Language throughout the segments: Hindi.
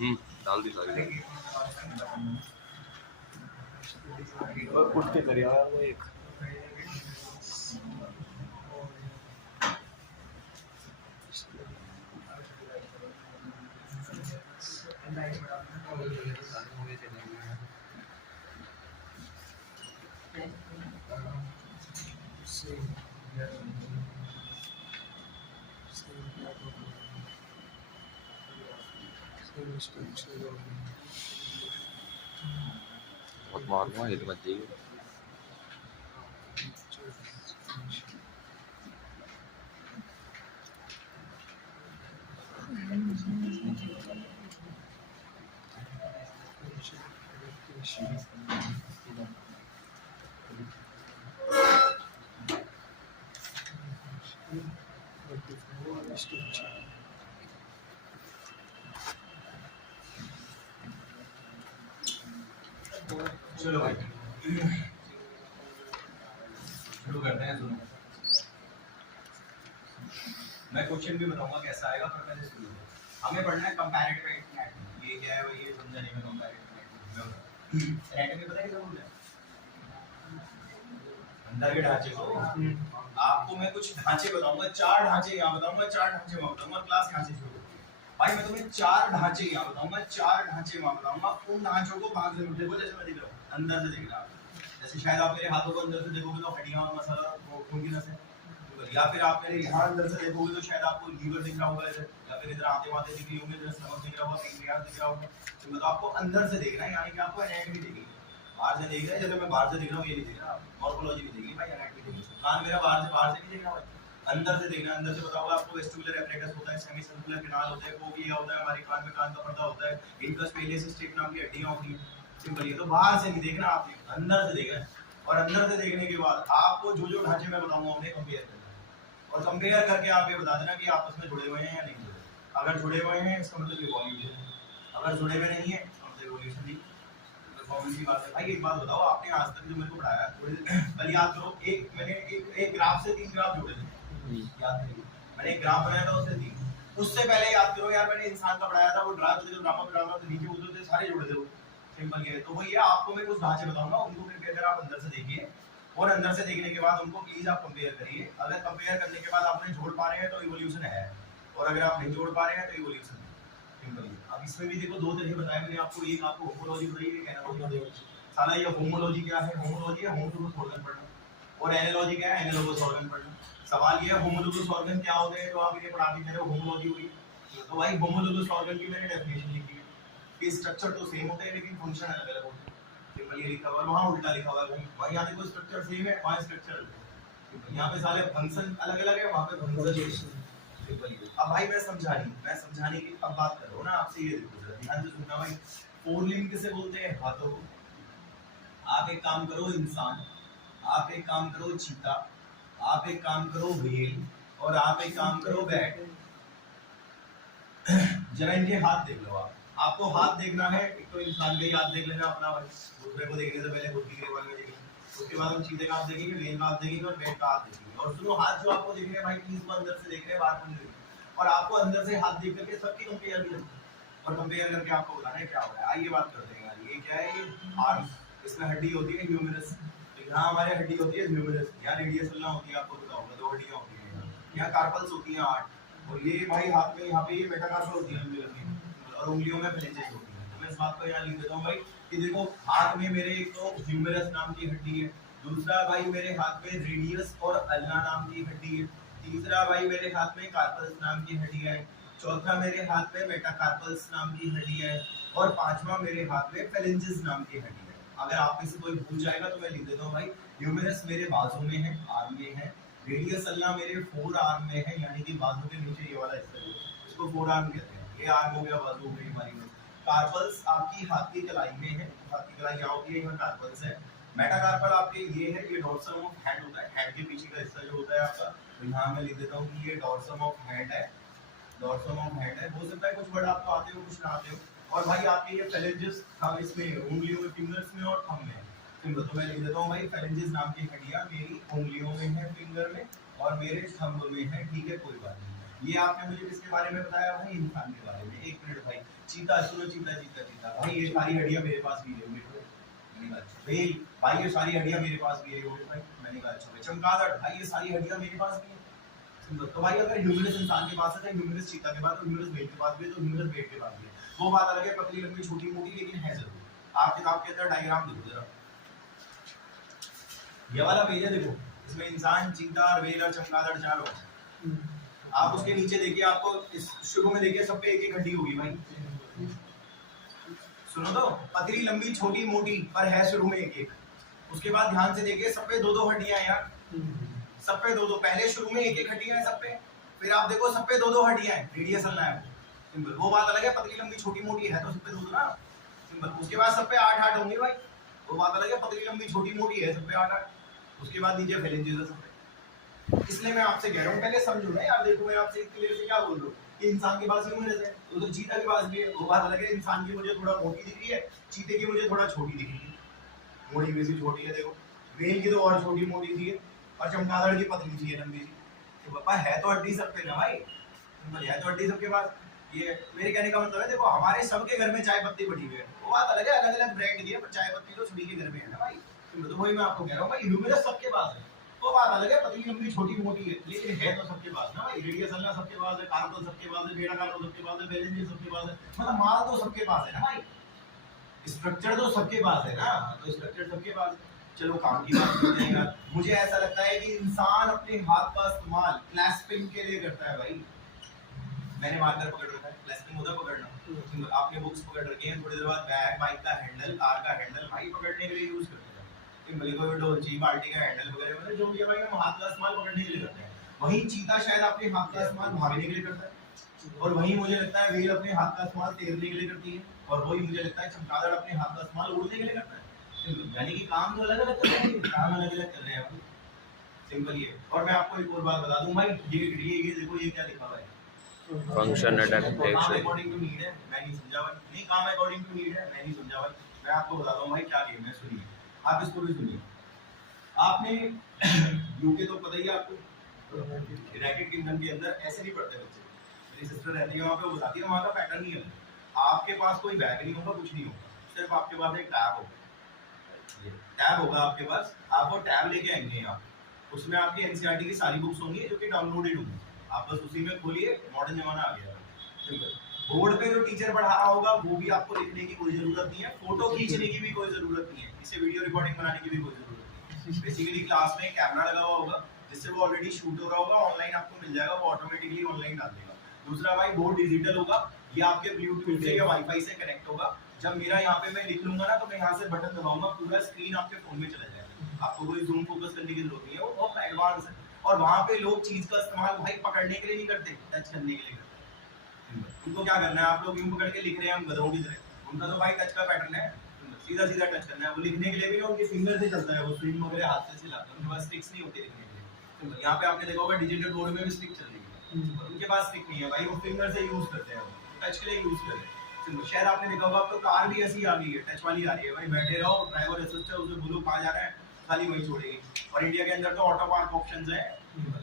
डाल दी सारी। उठ के करिए वो एक बहुत मालूम है, मत जाइए। चलो भाई शुरू करते हैं। सुनो, मैं क्वेश्चन भी बताऊंगा कैसा आएगा, पर पहले सुनो। हमें पढ़ना है कंपैरेटिव एनाटॉमी। ये क्या है भाई, ये समझा नहीं मैं कंपैरेटिव एनाटॉमी। एनाटॉमी पता है क्या बोलते हैं? अंदर के ढांचे को। आपको मैं कुछ ढांचे बताऊंगा, 4 ढांचे यहाँ बताऊंगा, 4 ढांचे वहाँ बताऊंगा। क्लास यहाँ से शुरू भाई। मैं तुम्हें 4 ढांचे यहाँ बताऊंगा, 4 ढांचे वहाँ बताऊंगा। उन ढांचों को भाग से देखो, जैसे मैं दिख रहा हूँ अंदर से देख रहा हूँ। जैसे शायद आप मेरे हाथों को अंदर से देखोगे तो हड्डियां और मसाला खून की नसें, या फिर आप मेरे यहाँ अंदर से देखोगे तो शायद आपको लीवर दिख रहा होगा इधर, या फिर इधर आते वाते दिख रही होंगे, इधर स्टमक दिख रहा होगा, पेनक्रियास दिख रहा होगा। तो मतलब आपको अंदर से देखना है, यानी कि आपको एनाटॉमी देखनी है। बाहर से देख रहे हैं, जैसे मैं बाहर से दिख रहा हूँ ये नहीं दिख रहा, मॉर्फोलॉजी नहीं देखनी भाई, एनाटॉमी देखनी है। कान मेरा बाहर से नहीं देखना भाई, अंदर से देखना। अंदर से पता होगा आपको वेस्टिबुलर एपरेटस होता है, सेमी सर्कुलर कैनाल होता है, कोक्लिया होता है, हमारे कान में कान का पर्दा होता है, इनकस पेलियस स्टेट नाम की हड्डियां होती हैं। सिंपल ये तो बाहर से नहीं देखना, आपने अंदर से देखना है। और अंदर से देखने के बाद आपको जो जो ढांचे मैं बताऊंगा उन्हें कंपेयर करना है, और कंपेयर करके आप ये बता देना कि आपस में जुड़े हुए हैं या नहीं जुड़े। अगर जुड़े हुए हैं इसका मतलब इवोल्यूशन है, अगर जुड़े हुए नहीं है इसका मतलब इवोल्यूशन नहीं। परफॉर्मेंस की बात है भाई। एक बात बताओ, आपने आज तक जो मेरे को पढ़ाया थोड़ी कल याद करो, मैंने एक ग्राफ से 3 ग्राफ जोड़े थे, याद करिए। मैंने एक ग्राफ बनाया था उससे 3। उससे पहले याद करो यार, मैंने इंसान का पढ़ाया था, वो ग्राफ जो ड्रामा तो नीचे उधर थे सारे जोड़े थे वो। सिंपल ये है। तो वही है, आपको मैं कुछ ढांचे बताऊंगा, उनको फिर अगर आप अंदर से देखिए, और अंदर से देखने के बाद उनको प्लीज आप कंपेयर करिए। अगर कंपेयर करने के बाद आप उन्हें जोड़ पा रहे हैं तो इवोल्यूशन है, और अगर आप नहीं जोड़ पा रहे हैं तो इवोल्यूशन नहीं। सिंपल ये। अब इसमें भी देखो 2 तरीके बताए मैंने आपको, एक आपको होमोलॉजी बताई, एक एनालॉजी। साला ये होमोलॉजी क्या है? होमोलॉजी है होमोलोगस ऑर्गन पढ़ना, और एनालॉजी क्या है? एनालॉगस ऑर्गन पढ़ना। सवाल ये है होमोलोगस ऑर्गन क्या होते हैं, तो आप ये पढ़ा के कह रहे हो होमोलॉजी हुई। तो भाई होमोलोगस ऑर्गन की मैंने डेफिनेशन लिखी है कि स्ट्रक्चर तो सेम होते हैं लेकिन फंक्शन अलग अलग होते हैं। सिंपल ये लिखा हुआ है, वहाँ उल्टा लिखा हुआ है। वहाँ यहाँ देखो स्ट्रक्चर सेम है, वहाँ स्ट्रक्चर अलग है। यहाँ पे साले फंक्शन अलग अलग है, वहाँ पे फंक्शन। अब भाई मैं समझाने की अब बात कर रहा हूँ ना आपसे। ये देखो जरा ध्यान से सुनना भाई। 4 लिम्ब किसे बोलते हैं? हाथों को। आप एक काम करो इंसान, आप एक काम करो चीता, आप एक काम करो व्हेल, और आप एक काम करो बैट। जरा इनके हाथ देख लो आप। आपको हाथ देखना है, एक तो इंसान के हाथ देख लेना अपना भाई, दूसरे को देखने से पहले खुद की बारे में देखिए। उसके बाद हम चीते का हाथ देखेंगे, व्हेल का हाथ देखेंगे, और बैट का हाथ देखेंगे। और सुनो, हाथ जो आपको दिख रहे हैं भाई, प्लीज को अंदर से देख रहे हैं, बाहर से नहीं। और आपको अंदर से हाथ देख करके सबकी कंपेयर भी करनी है, और कंपेयर करके आपको बताना है क्या हो रहा है। आइए बात करते हैं यार, ये क्या है? ये आर्म, इसमें हड्डी होती है ह्यूमरस। यहाँ हमारे हड्डी होती है ह्यूमरस, यहाँ रेडियस होती है, आपको पता होगा 2 हड्डियां होती हैं। यहाँ कार्पल्स होती हैं 8, और ये भाई हाथ में यहाँ पे ये मेटाकार्पल होती है लंबी लंबी, और उंगलियों में फ्लेंजेस होती हैं। तो मैं इस बात को यहाँ लिख देता हूँ भाई कि देखो हाथ में मेरे एक तो ह्यूमरस नाम की हड्डी है, दूसरा भाई मेरे हाथ में रेडियस और अल्ना नाम की हड्डी है, तीसरा भाई मेरे हाथ में कार्पल्स नाम की हड्डी है, चौथा मेरे हाथ में मेटाकार्पल्स नाम की हड्डी है, और पांचवा मेरे हाथ में फेरेंजेस नाम की हड्डी है। अगर आप में से कोई भूल जाएगा तो मैं लिख देता हूँ भाई, ह्यूमरस मेरे बाजू में है, आर्म में है, रेडियस अल्ना मेरे 4 आर्म में है, यानी कि बाजू के नीचे ये वाला हिस्सा है, इसको 4 आर्म कहते हैं। ये आर्म हो गया, बाजू हो गई हमारी में। कार्पल्स आपकी हाथ की कलाई में है, हाथ की कलाई यहाँ होती है, यहाँ कार्पल्स है। मेटाकार्पल आपके ये है, ये डॉर्सम ऑफ हैंड होता है, हैंड के पीछे का हिस्सा जो होता है आपका। तो यहाँ मैं लिख देता हूँ कि ये डॉर्सम ऑफ हैंड है, डॉर्सम ऑफ हैंड है। हो सकता है कुछ वर्ड आपको आते हो, कुछ ना आते हो। और भाई आपके ये फेरेंजेस हम इसमें उंगलियों में, फिंगर्स में और थंब में। तो मैं लिख देता हूँ भाई, फेरेंजेस नाम की हड्डियाँ मेरी उंगलियों में है, फिंगर में, और मेरे थंब में है। ठीक है, कोई बात नहीं। ये आपने मुझे किसके बारे में बताया भाई? इंसान के बारे में। 1 मिनट भाई, चीता सुनो, चीता चीता चीता भाई ये सारी हड्डियां मेरे पास भी है। मैंने कहा अच्छा व्हेल, भाई ये सारी हड्डियां मेरे पास भी है। भाई मैंने कहा अच्छा। चमगादड़, भाई ये सारी हड्डियां मेरे पास भी है। तो भाई अगर ह्यूमरस इंसान के पास है तो ह्यूमरस चीता के पास, तो ह्यूमरस व्हेल के पास भी है, तो ह्यूमरस व्हेल के पास भी है। वो बात अलग है, पतली लंबी छोटी मोटी, लेकिन है जरूर। आप किताब के अंदर डायग्राम देखो जरा, ये वाला पेज है देखो, इसमें इंसान, चीता और व्हेल और चमगादड़ चार हो। आप उसके नीचे देखिए, आपको इस शुरू में देखिए सब पे एक एक हड्डी होगी भाई। सुनो तो, पतली लंबी छोटी मोटी, पर है शुरू में एक एक। उसके बाद ध्यान से देखिए सब पे दो दो हड्डियां यार, सब पे दो दो। पहले शुरू में एक एक हड्डियां है सब पे, फिर आप देखो सब पे दो दो हड्डियां हैं। रेडियस चलना है सिंपल, वो बात अलग है। पतली लंबी छोटी मोटी है तो सब पे दो दो ना सिंपल। उसके बाद सब पे 8-8 होंगे भाई, वो बात अलग है। पतली लंबी छोटी मोटी है सब पे 8-8। उसके बाद नीचे फेलेंजेस है सब पे। इसलिए मैं आपसे कह रहा हूँ पहले समझो ना यार। देखो मैं आपसे क्लियर से क्या बोल रहा हूँ कि इंसान के पास ह्यूमरस है, तो चीता के पास भी है। वो बात अलग है, इंसान की मुझे थोड़ा मोटी दिख रही है, चीते की मुझे थोड़ा छोटी दिख रही है। मोटी वैसी छोटी है देखो, व्हेल की तो और छोटी मोटी सी है, और चमगादड़ की पतली सी है, लंबी सी। तो पापा है तो हड्डी सब पे ना भाई, है तो हड्डी सबके पास। ये मेरे कहने का मतलब है, देखो हमारे सबके घर में चाय पत्ती पड़ी हुई है। वो बात अलग है, अलग अलग ब्रांड की है, पर चाय पत्ती तो सभी के घर में है ना भाई। तो वही मैं आपको कह रहा हूँ भाई, ह्यूमरस सबके पास है। वो बात अलग है, पतली लंबी छोटी मोटी है, लेकिन है तो सबके पास ना भाई। रेडियस अलना सबके पास है, कार्पल सबके पास है, बेड़ाकार तो सबके पास है, बेलेंजिन सबके पास है, मतलब माल तो सबके पास है ना भाई। स्ट्रक्चर तो सबके पास है ना, तो स्ट्रक्चर सबके पास है। चलो काम की बात करते हैं यार। मुझे ऐसा लगता है कि इंसान अपने हाथ का इस्तेमाल क्लैस्पिंग के लिए करता है भाई। मैंने मार्कर पकड़ रखा है, क्लैस्पिंग होता है पकड़ना। आपने बुक्स पकड़ रखी हैं, थोड़ी देर बाद बैग, बाइक का हैंडल, कार का हैंडल भाई पकड़ने के लिए यूज करते हैं। कोई डोलची बाल्टी का हैंडल वगैरह, मतलब जो भी है भाई हम हाथ का इस्तेमाल पकड़ने के लिए करते हैं। वहीं चीता शायद अपने हाथ का इस्तेमाल भागने के लिए करता है, और वहीं मुझे लगता है व्हेल अपने हाथ का इस्तेमाल तैरने के लिए करती है, और वही मुझे लगता है चमगादड़ अपने हाथ का इस्तेमाल उड़ने के लिए करता है। यानी कि काम तो अलग अलग कर रहे हैं, काम अलग अलग कर रहे हैं भाई, सिंपल ये। और मैं आपको एक और बात बता दूं भाई, ये देखो ये क्या लिखा हुआ है, function adaptation. According to need है। मैं नहीं समझा भाई, नहीं काम अकॉर्डिंग टू नीड है, मैं नहीं समझा भाई। मैं आपको बताता हूं भाई क्या गेम है, सुनिए आप, इसको भी सुनिए। आपने यूके तो पता ही है आपको, यूनाइटेड किंगडम के अंदर ऐसे नहीं पढ़ते बच्चे। मेरी सिस्टर रहती है वहाँ पे, वो बताती है वहाँ का पैटर्न नहीं है। आपके पास कोई बैग नहीं होगा, कुछ नहीं होगा, सिर्फ आपके पास एक टैब होगा। टैब होगा आपके पास, आप वो टैब लेके आएंगे यहाँ, उसमें आपकी एनसीईआरटी की सारी बुक्स होंगी जो कि डाउनलोडेड होंगी। आप बस उसी में खोलिए, मॉडर्न जमाना आ गया सिंपल। बोर्ड पे जो टीचर पढ़ा रहा होगा वो भी आपको लिखने की कोई जरूरत नहीं है, फोटो खींचने की भी कोई जरूरत नहीं है, इसे वीडियो रिकॉर्डिंग बनाने की भी कोई जरूरत नहीं है। बेसिकली क्लास में कैमरा लगा हुआ होगा जिससे वो ऑलरेडी शूट हो रहा होगा, ऑनलाइन आपको मिल जाएगा, वो ऑटोमेटिकली ऑनलाइन डाल देगा। दूसरा भाई बोर्ड डिजिटल होगा, ये आपके ब्लूटूथ से या वाईफाई से कनेक्ट होगा। जब मेरा यहाँ पे मैं लिख लूंगा ना, तो मैं यहाँ से बटन दबाऊंगा, पूरा स्क्रीन आपके फोन में चला जाएगा, आपको कोई जूम फोकस करने की जरूरत नहीं है, वो बहुत एडवांस है। और वहाँ पे लोग चीज का इस्तेमाल भाई पकड़ने के लिए नहीं करते, टच करने के लिए करते हैं। उनको क्या करना है, आप लोग यूं पकड़ के लिख रहे हैं हम गधों की तरह, उनका तो भाई टच का पैटर्न है, सीधा सीधा टच करना है। वो लिखने के लिए भी उनके फिंगर से चलता है, वो स्क्रीन वगैरह हाथ से हिलाते हैं, उनके पास स्टिक्स नहीं होती लिखने के लिए। यहाँ पे आपने देखा होगा डिजिटल बोर्ड में भी स्टिक चल रही है, उनके पास स्टिक नहीं है भाई, वो फिंगर से यूज करते हैं, टच के लिए यूज करते हैं। शायद आपने देखा होगा, अब तो कार भी ऐसी आ गई है, टच वाली आ रही है भाई, बैठे रहो, ड्राइवर असिस्ट है, उसे बोलो कहाँ जा रहे हैं, खाली वहीं छोड़ेगी। और इंडिया के अंदर तो ऑटो पार्क ऑप्शंस है,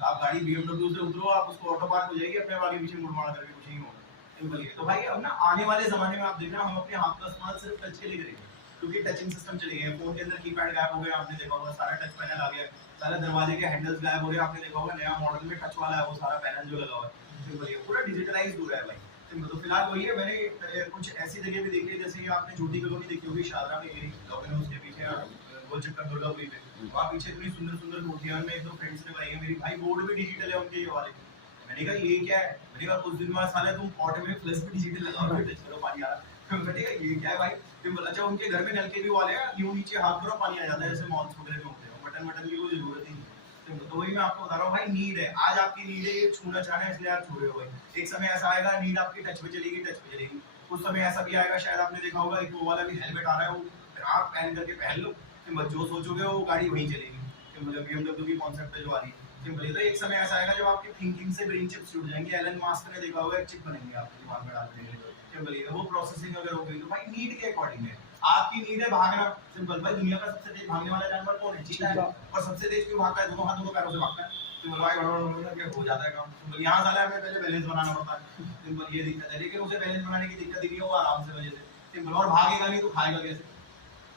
आप गाड़ी BMW से उतरो, आप उसको ऑटो पार्क हो जाएगी, अपने वाली पीछे मुड़ मार करके कुछ नहीं होगा, सिंपल है। तो भाई अब ना आने वाले जमाने में आप देखना, हम अपने हाथ का इस्तेमाल सिर्फ टच के लिए करेंगे, क्योंकि टचिंग सिस्टम चले गए हैं। फोन के अंदर कीपैड गायब हो गया, आपने देखा होगा, सारा टच पैनल आ गया, सारे दरवाजे के हैंडल्स गायब हो रहे हैं, आपने देखा होगा नया मॉडल में टच वाला है वो सारा पैनल जो लगा हुआ है, सिंपल है, पूरा डिजिटलाइज्ड हो रहा है भाई। तो फिलहाल वही है, मैंने कुछ ऐसी जगह भी देखी है, जैसे कि आपने झूठी कॉलोनी देखी होगी शारदा में, लॉगिन उसके पीछे गोल चक्कर दुर्गापुरी पे, वहाँ पीछे इतनी सुंदर सुंदर मूर्तियां, में एक दो फ्रेंड्स ने बनाई है मेरी भाई, बोर्ड भी डिजिटल है उनके ये वाले। मैंने कहा ये क्या है, मैंने कहा कुछ दिन बाद साले तुम पॉट में फ्लैश भी डिजिटल लगाओ, फिर टच करो पानी आ रहा। मैंने कहा ये क्या है भाई, फिर अच्छा उनके घर में नलके भी वाले हैं, यूं नीचे हाथ करो पानी आ जाता है, जैसे मॉल्स वगैरह में होते हैं, बटन बटन की कोई जरूरत ही नहीं। तो वही मैं आपको बता रहा हूँ भाई, नीड है, आज आपकी नीड है ये छूना चाहना है, इसलिए आप छू रहे हो भाई। एक समय ऐसा आएगा नीड आपकी टच पे चलेगी, टच पे चलेगी। कुछ समय ऐसा भी आएगा, शायद आपने देखा होगा, एक वो वाला भी हेलमेट आ रहा है, वो आप पहन करके पहन लो, जो सोचोगे वो गाड़ी वहीं चलेगी, मतलब BMW की कॉन्सेप्ट है जो आ रही है, सिंपल। तो एक समय ऐसा आएगा जब आपकी थिंकिंग से ब्रेन चिप्स जुड़ जाएंगे, एलन मास्क ने देखा होगा, एक चिप बनेंगे आपके दिमाग में डालने के लिए, सिंपल। वो प्रोसेसिंग अगर हो गई तो भाई नीड के अकॉर्डिंग है। आपकी नीड है भागना, सिंपल भाई, दुनिया का सबसे तेज भागने वाला जानवर कौन है, चीता है, और सबसे तेज क्यों भागता है, दोनों हाथ दोनों पैरों से भागता है, सिंपल भाई गड़बड़ हो जाता है काम। सिंपल यहाँ साला हमें पहले बैलेंस बनाना पड़ता है। सिंपल ये दिक्कत है, लेकिन उसे बैलेंस बनाने की दिक्कत ही नहीं होगा आराम से वजह से। सिंपल और भागेगा नहीं तो खाएगा कैसे?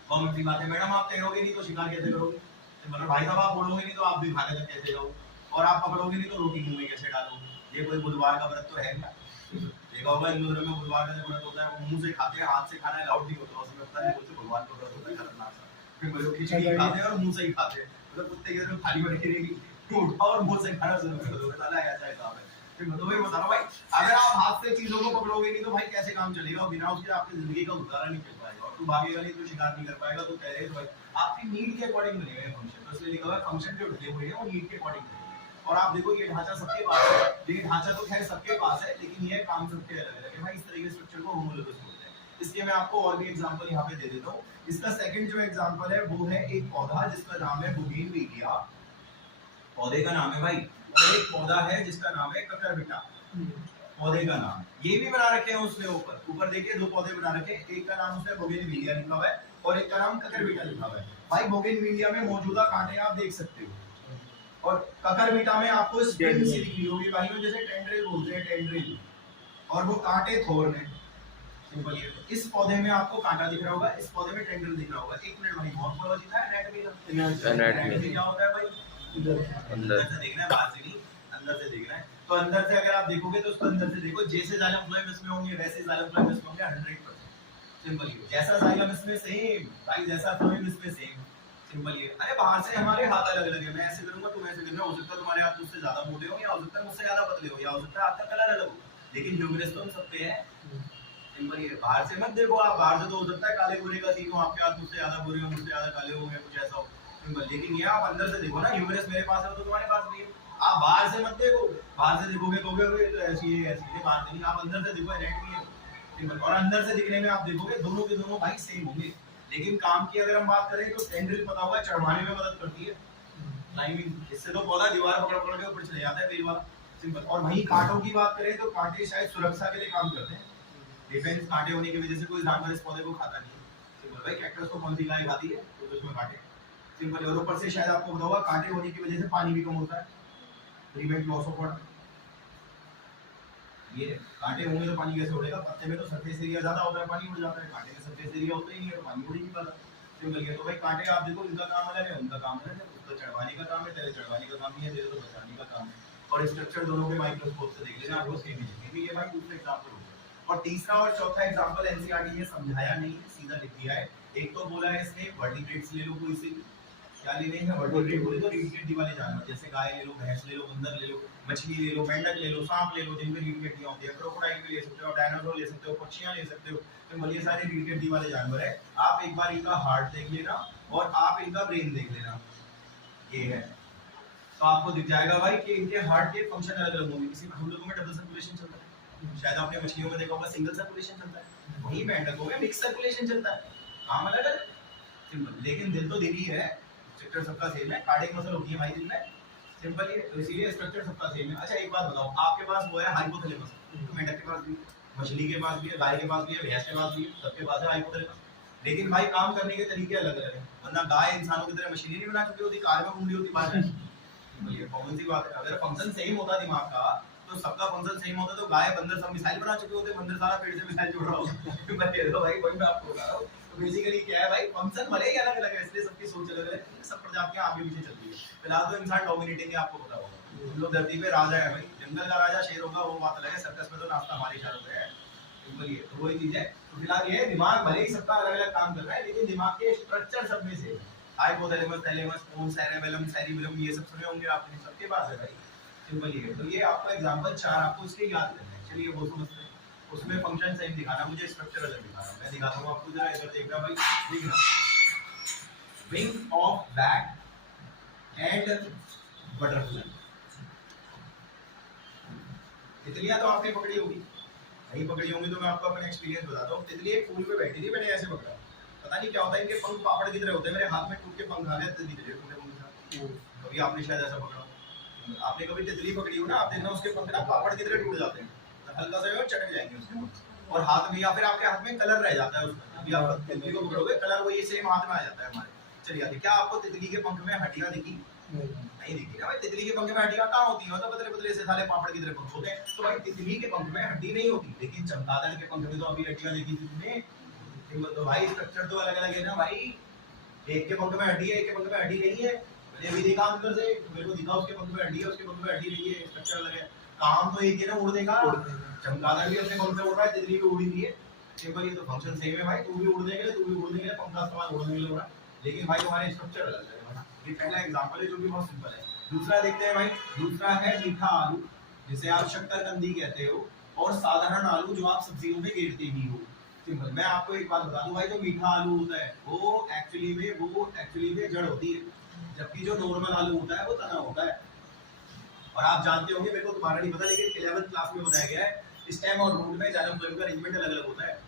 बहुत सी बात है मैडम, आप तैरोगे नहीं तो शिकार कैसे करोगे? सिंपल भाई साहब आप बोलोगे नहीं तो आप भी खाने तक कैसे जाओगे? और आप पकड़ोगे नहीं तो रोटी मुंह में कैसे डालोगे? ये कोई बुधवार का व्रत तो है क्या? देखा होगा हिंदू धर्म में बुधवार का व्रत होता है, वो मुंह से खाते हैं, हाथ से खाना अलाउड नहीं होता। उसमें पता है बोलते भगवान का व्रत होता है खतरनाक सा। फिर बोलो खिचड़ी खाते हैं और मुंह से ही खाते हैं, मतलब कुत्ते की तरह थाली भर के रहेगी, उठाओ और मुंह से खाना शुरू कर दो। साला ऐसा हिसाब है। फिर मैं तो वही बता रहा हूं भाई, अगर आप हाथ से चीजों को पकड़ोगे नहीं तो भाई कैसे काम चलेगा? बिना उसके आपकी जिंदगी का गुजारा नहीं चल पाएगा। और तू भागेगा नहीं तो शिकार नहीं कर पाएगा। तो कह रहे हैं भाई आपकी नीड के अकॉर्डिंग बनेगा ये फंक्शन। तो इसलिए लिखा हुआ है फंक्शन जो ढले हुए हैं वो नीड के अकॉर्डिंग बनेंगे। और आप देखो ये ढांचा सबके पास है, ये ढांचा तो खैर सबके पास है, लेकिन ये काम सबके अलग-अलग है भाई। इस तरह के स्ट्रक्चर को होमोलोगस बोलते हैं। इसके मैं आपको और भी एग्जांपल यहाँ पे दे देता हूँ। इसका सेकंड जो एग्जांपल है वो है एक पौधा जिसका नाम है बोगेनविलिया। पौधे का नाम है भाई, और एक पौधा है जिसका नाम है ककरबिटा। पौधे का नाम ये भी बना रखे हैं उसने ऊपर देखिए दो पौधे बना रखे हैं। एक का नाम उसने बोगेनविलिया लिखा हुआ है और एक का नाम ककरबिटा लिखा हुआ है। भाई बोगेनविलिया में मौजूदा कांटे आप देख सकते हो और ककरबिटा में आपको स्प्रिंग सी दिख रही होगी भाई, जैसे टेंड्रिल बोलते हैं, टेंड्रिल, और वो कांटे थोर्न है। सिंपल ये इस पौधे में आपको कांटा दिख रहा होगा, इस पौधे में टेंड्रिल दिख रहा होगा। एक मिनट भाई, मॉर्फोलॉजी था एनाटॉमी का? एनाटॉमी क्या होता है भाई? अंदर से देखना है, बाहर से नहीं, अंदर से देखना है। तो अंदर से अगर आप देखोगे तो उसको अंदर से देखो, जैसे जाइलम फ्लोएम इसमें होंगे वैसे जाइलम फ्लोएम इसमें होंगे 100%। सिंपल ये जैसा जाइलम इसमें सेम भाई, जैसा फ्लोएम इसमें सेम। सिंपल ये। अरे बाहर से हमारे हाथ अलग अलग है, मैं ऐसे करूंगा तुम ऐसे करना, हो सकता है तुम्हारे हाथ मुझसे ज्यादा मोटे हो, या हो सकता है मुझसे ज्यादा पतले हो, या हो सकता है आपका कलर अलग हो, लेकिन ह्यूमरस तो हम सब पे है। सिंपल ये। बाहर से मत देखो आप, बाहर से तो हो सकता है काले गोरे का सीन हो, आपके हाथ मुझसे ज्यादा गोरे हो, मुझसे ज्यादा काले हो, या कुछ ऐसा हो। सिंपल। लेकिन ये आप अंदर से देखो ना, ह्यूमरस मेरे पास है तो तुम्हारे पास नहीं है। आप बाहर से मत देखो, बाहर से देखोगे कहोगे तो ऐसी है ऐसी है, बाहर से नहीं, आप अंदर से देखो एनाटॉमी है। सिंपल। और अंदर से दिखने में आप देखोगे दोनों के दोनों भाई सेम होंगे, लेकिन काम की अगर हम बात करें तो टेंड्रिल पता होगा चढ़वाने में मदद करती है, क्लाइंबिंग। इससे तो पौधा दीवार पकड़ पकड़ के ऊपर चले जाता है कई बार। सिंपल। और वहीं कांटों की बात करें तो कांटे शायद सुरक्षा के लिए काम करते हैं, डिफेंस। कांटे होने की वजह से कोई जानवर इस पौधे को खाता नहीं है। सिंपल भाई। कैक्टस को कौन सी गाय खाती है? तो उसमें कांटे। सिंपल। और ऊपर से शायद आपको पता होगा कांटे होने की वजह से पानी भी कम होता है, प्रिवेंट लॉस ऑफ वाटर। ये कांटे होंगे तो पानी कैसे उड़ेगा? पत्ते में तो सरफेस एरिया ज्यादा होता है, पानी उड़ जाता है। कांटे में सरफेस एरिया होता ही नहीं है तो पानी उड़ ही नहीं पाता। सिंपल है। तो भाई कांटे आप देखो, इनका काम अलग है, उनका काम अलग है। उसका चढ़वाने का काम है, तेरे चढ़वाने का काम नहीं है, तेरे तो बचाने का काम है। और स्ट्रक्चर दोनों के माइक्रोस्कोप से देख लेना, आपको सेम दिखेंगे। ये भाई दूसरा एग्जांपल हो गया। और तीसरा और चौथा एग्जांपल एनसीईआरटी ने समझाया नहीं, सीधा लिख दिया है। एक तो बोला है इसने वर्टिब्रेट्स ले लो, कोई से क्या लेने हैं? वर्टिब्रेट बोले तो रीढ़ की हड्डी वाले जानवर, जैसे गाय ले लो, भैंस ले लो, बंदर ले लो, मछली ले लो, मेंढक ले लो, सांप ले लो, जिनमें रीढ़ की हड्डियां होती है। क्रोकोडाइल भी ले सकते हो, डायनासोर ले सकते हो, पक्षियां ले सकते हो। तो ये सारे रीढ़ की हड्डी वाले जानवर है। आप एक बार इनका हार्ट देख लेना और आप इनका ब्रेन देख लेना, ये है। तो आपको दिख जाएगा भाई कि इनके हार्ट के फंक्शन अलग अलग होंगे। किसी हम लोगों में डबल सर्कुलेशन चलता है, शायद आपने मछलियों में देखा होगा सिंगल सर्कुलेशन चलता है, वही मेंढकों में मिक्स सर्कुलेशन चलता है। काम अलग अलग, सिंपल। लेकिन दिल तो दिल ही है, स्ट्रक्चर सबका सेम है। कार्डियक मसल होती है भाई दिल में, सिंपल ये। तो इसीलिए स्ट्रक्चर सबका सेम है। अच्छा एक बात बताओ, आपके पास वो है हाइपोथैलेमस, तो मेंढक के पास भी, मछली के पास भी है, गाय के पास भी है, भैंस के पास भी है, सबके पास है हाइपोथैलेमस। लेकिन भाई काम करने के तरीके अलग अलग हैं। वरना गाय इंसानों की तरह मशीनरी नहीं बना चुकी होती, कार में घूम रही होती बाहर। ये कौन सी बात है? अगर फंक्शन सेम होता दिमाग का, तो सबका फंक्शन सेम होता तो गाय बंदर सब मिसाइल बना चुके होते, बंदर सारा पेड़ से मिसाइल छोड़ रहा होता। तो भाई वही मैं आपको बता रहा हूँ। तो बेसिकली क्या है भाई, फंक्शन भले ही अलग अलग है, इसलिए सबकी सोच अलग अलग है, सब प्रजातियां आगे पीछे चलती है। फिलहाल तो इंसान डोमिनेटिंग है, आपको पता होगा। हम लोग धरती पे राजा है भाई, जंगल का राजा शेर होगा वो बात अलग है, सर्कस में तो नाश्ता हमारे इशारों पे है। सिंपल ये। तो वही चीज है। तो फिलहाल ये दिमाग भले ही सबका अलग अलग काम कर रहा है, लेकिन दिमाग के स्ट्रक्चर सब में से hypothalamus, thalamus, pons, cerebellum, cerebellum, ये सब सुने होंगे आपने, सबके पास है भाई। सिंपल ये है। तो ये आपका एग्जांपल 4 आपको इसके याद करना है। चलिए वो समझते हैं। उसमें फंक्शन सेम दिखाना, मुझे स्ट्रक्चर अलग दिखाना। मैं दिखाता हूं आपको, जरा इधर देखना भाई। देखना, wing of bat and butterfly. तितलियां तो आपने पकड़ी होगी, नहीं पकड़ी होंगी तो मैं आपको अपना एक्सपीरियंस बताता हूँ। तितली एक फूल पे बैठी थी, मैंने ऐसे पकड़ा, पता नहीं क्या होता है, इनके पंख पापड़ की तरह होते हैं। मेरे हाथ में टूट के पंख आ गए, तितली के टूटे पंख। कभी आपने शायद ऐसा पकड़ा, आपने कभी तितली पकड़ी हो ना, आप देखना उसके पंख ना पापड़ की तरह टूट जाते हैं, हल्का सा चटक जाएंगे उसके पंख। और हाथ में, या फिर आपके हाथ में कलर रह जाता है उसमें। अभी आप तितली को पकड़ोगे, कलर वो ये सेम हाथ में आ जाता है हमारे। चलिए, क्या आपको तितली के पंख में हड्डियां दिखी? नहीं दिखी ना भाई, तितली के पंख में हड्डियां कहाँ होती हैं? तो पतले पतले से साले पापड़ की तरह पंख होते हैं। तो भाई तितली के पंख में हड्डी नहीं होती, लेकिन चमगादड़ के पंख में तो अभी हड्डियां देखी थी तुमने। तो भाई स्ट्रक्चर तो अलग अलग है ना भाई, एक के पंख में हड्डी है, एक के पंख में हड्डी नहीं है। मैंने अभी देखा अंदर से, मेरे को दिखा उसके पंख में हड्डी है, उसके पंख में हड्डी नहीं है, स्ट्रक्चर अलग है। काम तो एक है ना, उड़ने का। चमगादड़ भी अपने पंख से उड़ रहा है, तितली भी उड़ी रही है, सिंपल। ये तो फंक्शन सेम है भाई, तू भी उड़ने के लिए, तू भी उड़ने के लिए पंख का इस्तेमाल उड़ने के लिए हो रहा है, लेकिन भाई तुम्हारे स्ट्रक्चर अलग है। ये पहला एग्जांपल है जो कि बहुत सिंपल है। दूसरा देखते हैं भाई, दूसरा है मीठा आलू, जिसे आप शक्करकंदी कहते हो, और साधारण आलू जो आप सब्जियों में घेरते ही हो। सिंपल। मैं आपको एक बात बता दूं भाई, जो मीठा आलू होता है वो एक्चुअली में जड़ होती है, जबकि जो नॉर्मल आलू होता है वो तना होता है। और आप जानते होंगे, मेरे को तुम्हारा नहीं पता, लेकिन 11th क्लास में बताया गया है, स्टेम और रूट में जाइलम फ्लोएम का अरेंजमेंट अलग अलग होता है।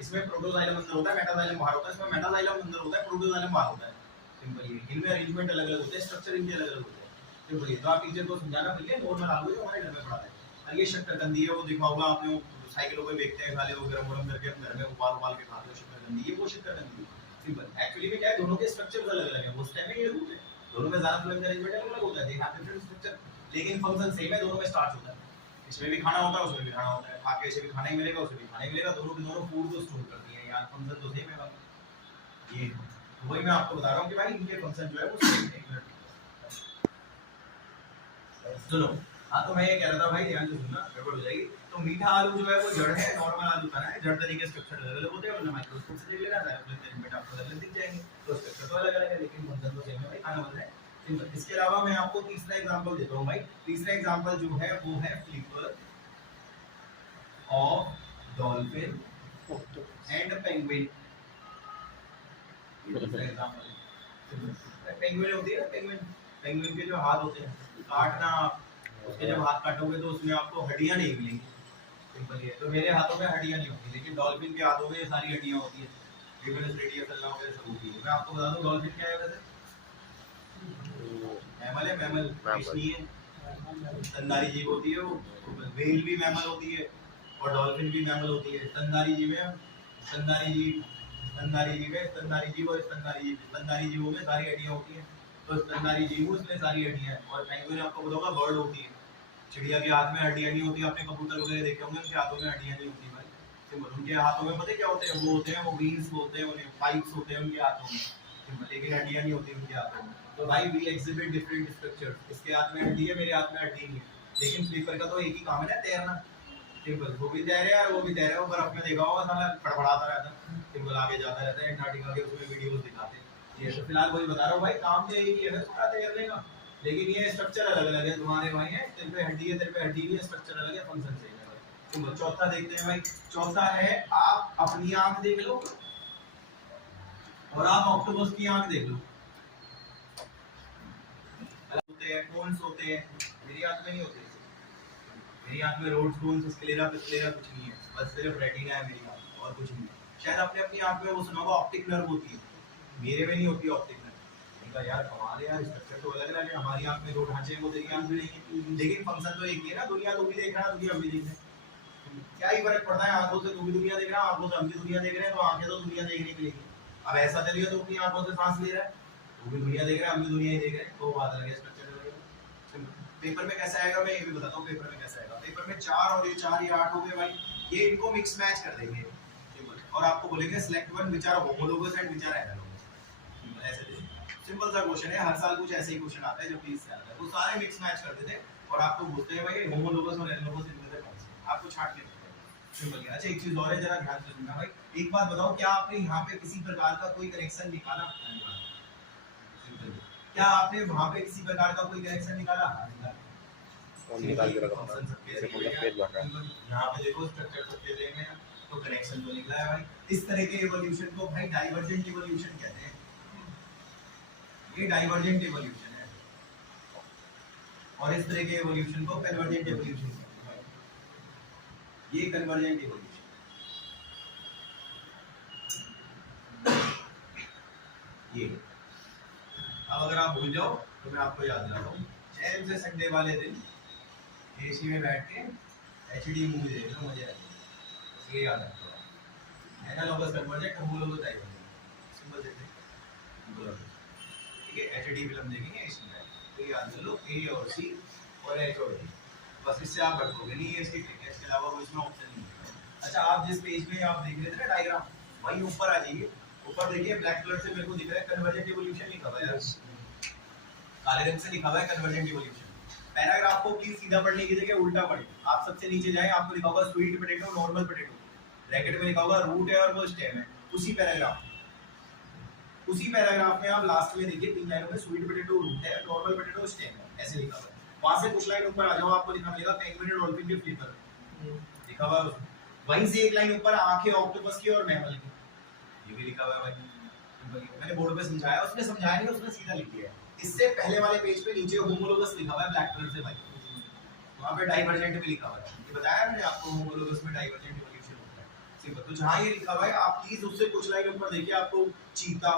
इसमें प्रोटोजाइलम अंदर होता है, मेटाजाइलम बाहर होता है। इसमें मेटाजाइलम अंदर होता है, प्रोटोजाइलम बाहर होता है। सिंपल। ये इनमें अरेंजमेंट अलग अलग होते हैं, स्ट्रक्चर इनके अलग अलग होते हैं। सिंपल। तो आप टीचर को समझाना भूलिए, नॉर्मल आलू है हमारे घर में पड़ा है। और ये शक्करकंदी है, वो देखा होगा आपने, साइकिलों पे बेचते हैं, खाले वो गरम गरम करके घर में उबाल के खाते हो शक्करकंदी, ये वो शक्करकंदी है। सिंपल। एक्चुअली में क्या है, दोनों के स्ट्रक्चर अलग अलग है, वो स्टेम है, ये रूट है, दोनों में ज़्यादा फ्लोएम का अरेंजमेंट अलग अलग होता है, दे हैव डिफरेंट स्ट्रक्चर, लेकिन फंक्शन सेम है, दोनों में स्टार्च होता है। इसमें भी खाना होता है, उसमें भी खाना होता है, खा के इसे भी खाना ही मिलेगा, उसे भी खाना ही मिलेगा, दोनों के दोनों फूड को स्टोर करती है यार, फंक्शन तो सेम है भाई। ये वही मैं आपको बता रहा हूँ कि भाई इनके फंक्शन जो है वो सेम है। सुनो, हाँ तो मैं ये कह रहा था भाई, ध्यान से सुनना, गड़बड़ हो जाएगी। तो मीठा आलू जो है वो जड़ है, नॉर्मल आलू तना है, जड़ तरीके से स्ट्रक्चर अलग अलग होते हैं, वरना माइक्रोस्कोप से देख लेना, अरेंजमेंट आपको अलग अलग दिख जाएंगे। तो स्ट्रक्चर तो अलग अलग है, लेकिन फंक्शन तो सेम है भाई, खाना बन रहा है। इसके अलावा मैं आपको तीसरा एग्जांपल देता हूँ भाई। तीसरा एग्जांपल जो है वो है flipper of dolphin and penguin. Penguin होती है ना, पेंगुइन के जो हाथ होते हैं, काटना, उसके जब हाथ काटोगे तो उसमें आपको हड्डियां नहीं मिलेंगी। सिंपल है। तो मेरे हाथों में हड्डियां नहीं होती, लेकिन डॉल्फिन के हाथों में ये सारी हड्डियां होती है, लिबरस रेडियस अल्लाह वगैरह सब होती है। मैं आपको बता दूं डॉल्फिन क्या है वैसे, मैमल है, मैमल फिश नहीं है, स्तनधारी जीव होती है वो। व्हेल भी मैमल होती है और डॉल्फिन भी मैमल होती है। स्तनधारी जीव है, स्तनधारी जीव है, स्तनधारी जीव और स्तनधारी जीवों में सारी हड्डियां होती हैं। तो स्तनधारी जीव उसमें सारी हड्डियां हैं। और पेंगुइन आपको पता होगा बर्ड होती है, चिड़िया के हाथ में हड्डियां नहीं होती, आपने कबूतर वगैरह देखे होंगे, उनके हाथों में हड्डियां नहीं होती भाई। सिंपल। उनके हाथों में पता है क्या होते हैं, वो होते हैं, वो व्हील्स बोलते हैं उन्हें, पाइप्स होते हैं उनके हाथों में। सिंपल। लेकिन हड्डियां नहीं होती उनके हाथों में। तो भाई वी एग्जिबिट डिफरेंट स्ट्रक्चर्स। इसके हाथ में हड्डी है, मेरे हाथ में हड्डी नहीं है, लेकिन स्लीपर का तो एक ही काम है ना, तैरना। सिंपल। वो भी तैर रहे हैं और वो भी तैर रहे हैं, वो बर्फ में देखा होगा साला फड़फड़ाता रहता है, सिंपल, आगे जाता रहता है, एंटार्क्टिका के उसमें वीडियोस दिखाते हैं। ये तो फिलहाल वही बता रहा हूँ भाई, काम तो एक ही है ना तुम्हारा, तैरने का, लेकिन ये स्ट्रक्चर अलग अलग है। तुम्हारे भाई है, तेरे पे हड्डी है, तेरे पे हड्डी नहीं है, स्ट्रक्चर अलग है, फंक्शन सेम है भाई। सिंपल। चौथा देखते हैं भाई। चौथा है, आप अपनी आंख देख लो और आप ऑक्टोपस की आंख देख लो। होते हैं, कोन्स होते हैं, मेरी आंख में नहीं होते। मेरी आंख में रोड्स, कोन्स, स्क्लेरा पिस्क्लेरा कुछ नहीं है, बस सिर्फ रेटिना है मेरी आंख, और कुछ नहीं है। शायद आपने अपनी आंख में वो सुना होगा ऑप्टिक नर्व होती है, मेरे में नहीं होती ऑप्टिक नर्व। मैंने यार कमाल है यार, स्ट्रक्चर तो अलग अलग है, हमारी आंख में दो ढांचे हैं, वो तेरी आंख में नहीं है, लेकिन फंक्शन तो एक ही है ना। दुनिया तू भी देख रहा है, दुनिया हम भी देख रहे हैं, क्या ही फर्क पड़ता है, आंखों से तू भी दुनिया देख रहा है, आंखों से हम भी दुनिया देख रहे हैं, तो आंखें तो दुनिया देखने के लिए। अब ऐसा चलिए, तो अपनी आंखों से सांस ले रहा है, वो भी दुनिया देख रहा है, हम भी दुनिया ही देख रहे हैं, तो बात अलग है, स्ट्रक्चर अलग है। पेपर में कैसा आएगा मैं ये भी बताता हूँ, पेपर में कैसा आएगा। पेपर में 4 और ये 4 ये 8 हो गए भाई, ये इनको मिक्स मैच कर देंगे और आपको बोलेंगे select one which are homologous and which are analogous. ऐसे दे सिंपल सा क्वेश्चन है, हर साल कुछ ऐसे ही क्वेश्चन आता है जो 30 से आता है, वो सारे मिक्स मैच कर देते हैं और आपको पूछते हैं भाई होमोलोगस और एनालोगस इनमें से कौन सा, आपको छांट के सिंपल। अच्छा एक चीज और है, जरा ध्यान से सुनना भाई। एक बात बताओ, क्या आपने यहाँ पे किसी प्रकार का कोई कनेक्शन निकाला? क्या आपने वहाँ पे किसी प्रकार का कोई कनेक्शन निकाला? निकाल के रखा है। यहाँ पे देखो स्ट्रक्चर सबके सेम है, तो कनेक्शन तो निकला है भाई। इस तरह के इवोल्यूशन को भाई डाइवर्जेंट इवोल्यूशन कहते हैं। ये डाइवर्जेंट इवोल्यूशन है, और इस तरह के इवोल्यूशन को कन्वर्जेंट इवोल्यूशन कहते हैं। ये कन्वर्जेंट इवोल्यूशन। ये अब अगर आप भूल जाओ तो मैं आपको याद दिलाता हूँ, चैन से संडे वाले दिन एसी में बैठ के एचडी मूवी देख लो, मजे आएगा। ये याद रखो, analogous convergent, homologous divergent, simple से ठीक है। एचडी फिल्म देखेंगे इसमें, तो ये याद कर लो ए और सी और एच और डी, बस इससे आप रखोगे नहीं, ये इसके ठीक है, इसके अलावा कोई इसमें ऑप्शन नहीं है। अच्छा आप जिस पेज में आप देख रहे थे ना डायग्राम, वहीं ऊपर आ जाइए, ऊपर देखिए ब्लैक कलर से मेरे को दिख रहा है कन्वर्जेंट इवोल्यूशन लिखा हुआ है यार, काले रंग से लिखा हुआ है कन्वर्जेंट इवोल्यूशन। पैराग्राफ को प्लीज सीधा पढ़ने की जगह उल्टा पढ़े, आप सबसे नीचे जाएं, आपको लिखा होगा sweet potato normal potato, bracket में लिखा होगा रूट है और वो स्टेम है, उसी पैराग्राफ में आप लास्ट में देखिए 3 लाइनों में स्वीट पोटैटो रूट है, नॉर्मल पोटैटो स्टेम है, ऐसे लिखा हुआ है। वहां से कुछ लाइन ऊपर आ जाओ, आपको लिखा मिलेगा पेंगुइन और डॉल्फिन के फ्लिपर लिखा हुआ है, वहीं से एक लाइन ऊपर आंखें ऑक्टोपस की और मैमल की, ये भी लिखा हुआ है भाई, मैंने बोर्ड पे समझाया, उसने समझाया नहीं, उसने सीधा लिख दिया है। इससे पहले वाले पेज पे नीचे होमोलोगस लिखा हुआ है ब्लैक कलर से भाई, वहां पे डाइवर्जेंट भी लिखा हुआ है, ये बताया मैंने आपको होमोलोगस में डाइवर्जेंट इवोल्यूशन होता है सिंपल। तो जहां ये लिखा हुआ है आप प्लीज उससे कुछ लाइन ऊपर देखिए, आपको चीता,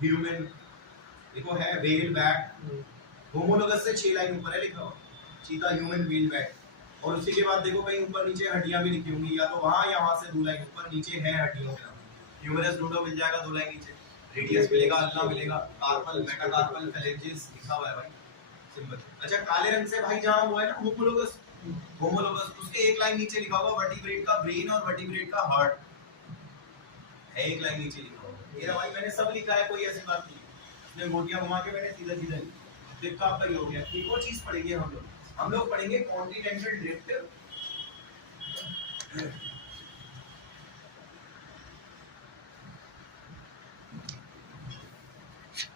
ह्यूमन, देखो है व्हेल, बैट, होमोलोगस से 6 लाइन ऊपर है लिखा हुआ चीता, ह्यूमन, व्हेल, बैट, और उसी के बाद देखो कहीं ऊपर नीचे हड्डियां भी लिखी होंगी, या तो वहां या वहां से 2 लाइन ऊपर नीचे है हड्डियों के नाम, ह्यूमरस डूडो मिल जाएगा 2 लाइन नीचे, रेडियस मिलेगा, अल्ना मिलेगा, कार्पल, मेटाकार्पल, फेलेंजिस लिखा हुआ है भाई सिंपल। अच्छा काले रंग से भाई जहां वो है ना होमोलोगस, उसके एक लाइन नीचे लिखा होगा वर्टिब्रेट का ब्रेन और वर्टिब्रेट का हार्ट है, एक लाइन नीचे लिखा होगा। ये भाई मैंने सब लिखा है, कोई ऐसी बात नहीं, इसमें मोटियां घुमा के मैंने सीधा सीधा लिखा, आपका ही हो गया। एक और चीज पढ़ेंगे हम लोग पढ़ेंगे कॉन्टिनेंटल ड्रिफ्ट,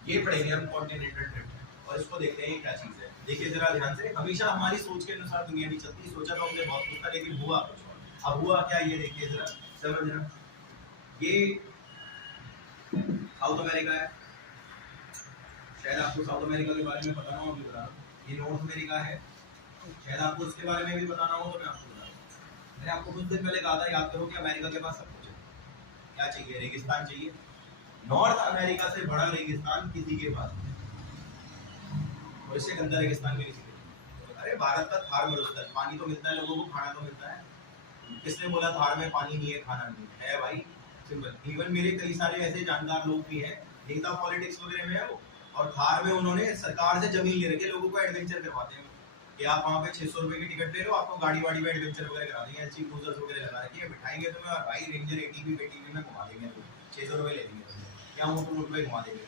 ये पढ़ेंगे हम कॉन्टिनेंटल ड्रिफ्ट, और इसको देखते हैं क्या चीज है। देखिए जरा ध्यान से, हमेशा हमारी सोच के अनुसार दुनिया नहीं चलती, सोचा तो हमने बहुत कुछ था लेकिन हुआ कुछ और। अब हुआ क्या ये देखिए जरा, समझना, ये साउथ अमेरिका है, शायद आपको साउथ अमेरिका के बारे में पता ना हो, अभी बता रहा हूं। ये नॉर्थ अमेरिका है, शायद आपको उसके बारे में भी पता ना हो, तो मैं आपको बता रहा हूं। मैंने आपको कुछ दिन पहले कहा था, याद करो कि अमेरिका के पास सब कुछ है, क्या चाहिए, रेगिस्तान चाहिए, नॉर्थ अमेरिका से बड़ा रेगिस्तान किसी के पास नहीं, और इससे गंदा रेगिस्तान भी किसी के पास। अरे भारत का थार मरुस्थल, पानी तो मिलता है लोगों को, खाना तो मिलता है, किसने बोला थार में पानी नहीं है, खाना नहीं है भाई सिंपल। इवन मेरे कई सारे ऐसे जानकार लोग भी हैं, नेता पॉलिटिक्स वगैरह में है वो, और थार में उन्होंने सरकार से जमीन ले रखी है, लोगों को एडवेंचर करवाते हैं कि आप वहाँ पे 600 रुपए की टिकट ले लो, आपको गाड़ी वाड़ी में एडवेंचर वगैरह करा देंगे, ऐसी क्रूजर्स वगैरह लगा रखी है, बिठाएंगे तुम्हें और भाई रेंजर एटीवी पेटीवी में घुमा देंगे, 600 रुपए ले लेंगे या ऊँट पे घुमा देंगे।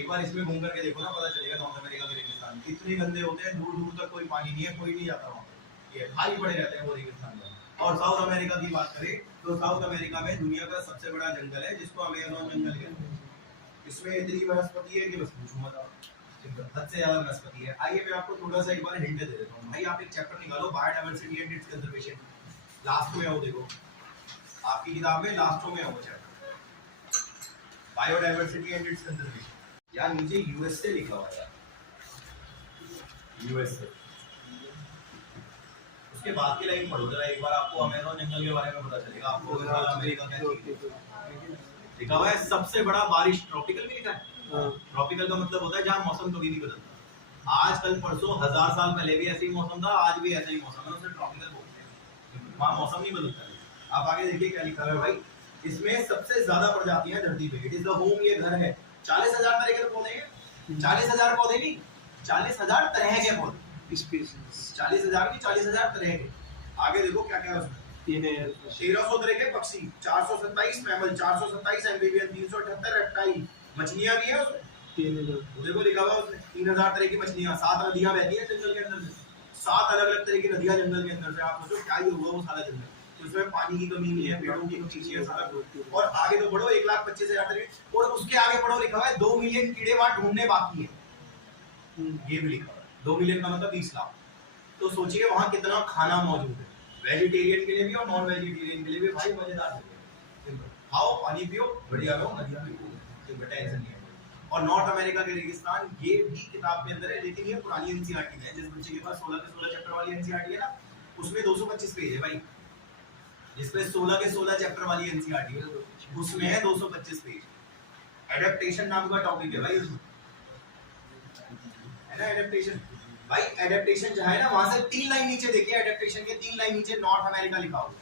एक बार इसमें घूम करके देखो ना, पता चलेगा नॉर्थ अमेरिका के रेगिस्तान इतने गंदे होते हैं, दूर दूर तक कोई पानी नहीं है, कोई नहीं जाता वहाँ पे, ये खाली पड़े रहते हैं वो रेगिस्तान में। और साउथ अमेरिका की बात करें तो साउथ अमेरिका में दुनिया का सबसे बड़ा जंगल है, जिसको अमेज़न जंगल कहते हैं। इसमें इतनी वनस्पति है कि बस पूछो मत, हद से ज्यादा वनस्पति है। आइए मैं आपको थोड़ा सा एक बार हिंट दे देता हूँ भाई, आप एक चैप्टर निकालो biodiversity and it's conservation, last में हो, देखो आपकी किताब में लास्ट में हो chapter biodiversity and it's conservation, या नीचे यूएस से लिखा हुआ है, यूएस से। उसके बाद की लाइन पढ़ो जरा एक बार, आपको अमेज़न जंगल के बारे में पता चलेगा, आपको अमेरिका क्या लिखा हुआ है, सबसे बड़ा बारिश, ट्रॉपिकल भी लिखा है। ट्रॉपिकल का मतलब होता है जहाँ मौसम कभी नहीं बदलता, आज कल परसों 1000 साल पहले भी ऐसे ही मौसम था, आज भी ऐसा ही मौसम है, उसे ट्रॉपिकल बोलते हैं, वहाँ मौसम नहीं बदलता। आप आगे देखिए क्या लिखा है भाई, इसमें सबसे ज्यादा प्रजातियां धरती पे, इट इज द होम, ये घर है, 40,000 तरह के पौधे हैं, 40,000 पौधे नहीं, 40,000 तरह के पौधे, 40,000 की 40,000 तरह के। आगे देखो क्या क्या उसमें, 1300 तरह के पक्षी, 427 मैमल, 427 एम्फीबियन, 378 रेप्टाइल, मछलियां भी है उसमें, देखो लिखा हुआ उसमें 3000 तरह की मछलियां, 7 नदियां बहती हैं जंगल के अंदर से, 7 अलग अलग तरह की नदियां जंगल के अंदर से। आप सोचो क्या ही होगा वो सारा जंगल, उसमें पानी की कमी नहीं है, पेड़ों की कमी नहीं है, सारा। और आगे तो बढ़ो 1,25,000 तरह, और उसके आगे बढ़ो लिखा हुआ है 2 मिलियन कीड़े वहां ढूंढने बाकी है, ये भी लिखा हुआ है, 2 मिलियन का मतलब 20 लाख। तो सोचिए वहां कितना खाना मौजूद है, वेजिटेरियन के लिए भी और नॉन वेजिटेरियन के लिए भी भाई, मजेदार है। खाओ पानी पियो, बढ़िया रहो, नदियां भी टेंशन नहीं है। और नॉर्थ अमेरिका के रेगिस्तान, ये भी किताब के अंदर है, लेकिन ये पुरानी एनसीईआरटी में है। जिस बच्चे के पास 16 के 16 चैप्टर वाली एनसीईआरटी है ना, उसमें 225 पेज है भाई, जिसमें 16 के 16 चैप्टर वाली एनसीईआरटी है, उसमें है 225 पेज। एडेप्टेशन नाम का टॉपिक है भाई उसमें, है ना एडेप्टेशन। भाई एडेप्टेशन जहां है ना, वहां से 3 लाइन नीचे देखिए, एडेप्टेशन के 3 लाइन नीचे नॉर्थ अमेरिका लिखा हुआ है।